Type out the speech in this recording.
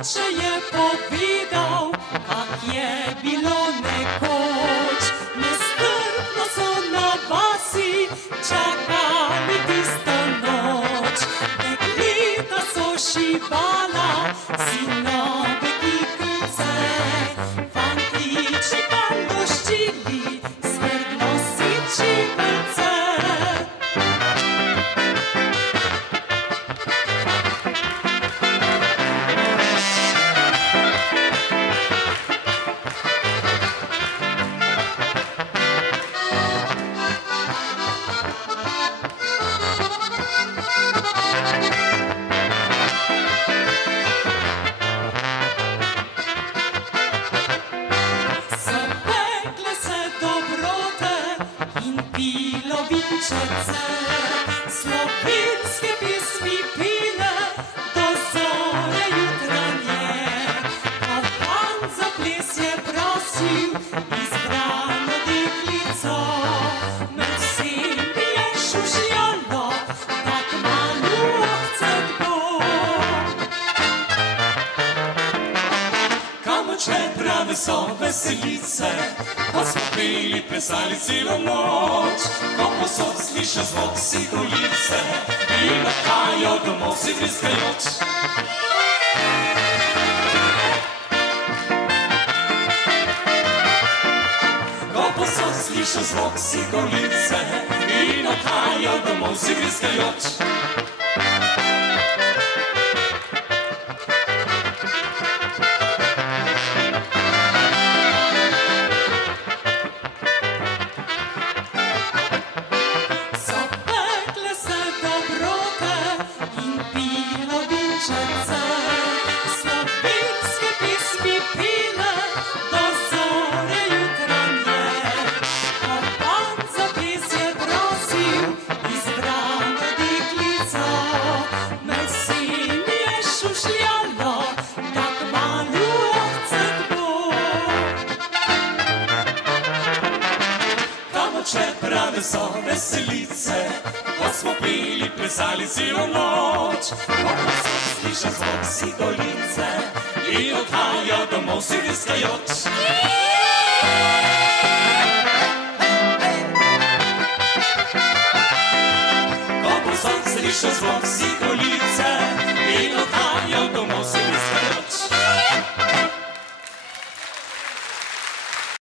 oče je povedal, kak je bilo nekoč. Nestrpno so na vasi čakali tisto noč. Dekleta so šivala sinove kiklice, fantiči pa luščili smrdno si čibelce. Pilo vinčece, slovenske pesmi pile do zore jutranje. Ko pan za ples je prosil izbrano deklico, med vsemi je šušljalo, da kmalu ohcet bo. Kamočne prave so veselice, ko smo peli, plesali celo noč. Ko posod sliša zvok sigolice in odhajajo domov si vriskajoč. Ko posod sliša zvok sigolice in odhajajo domov si vriskajoč. Slovenske pesmi pile do zore jutranje. Ko pan za ples je prosil izbrano deklico, med vsemi je šušljalo, da kmalu ohcet bo. Kamočne prave so veselice, ko smo peli, plesali celo noč. Ko posod sliša zvok sigolice in odhajajo domov si vriskajoč.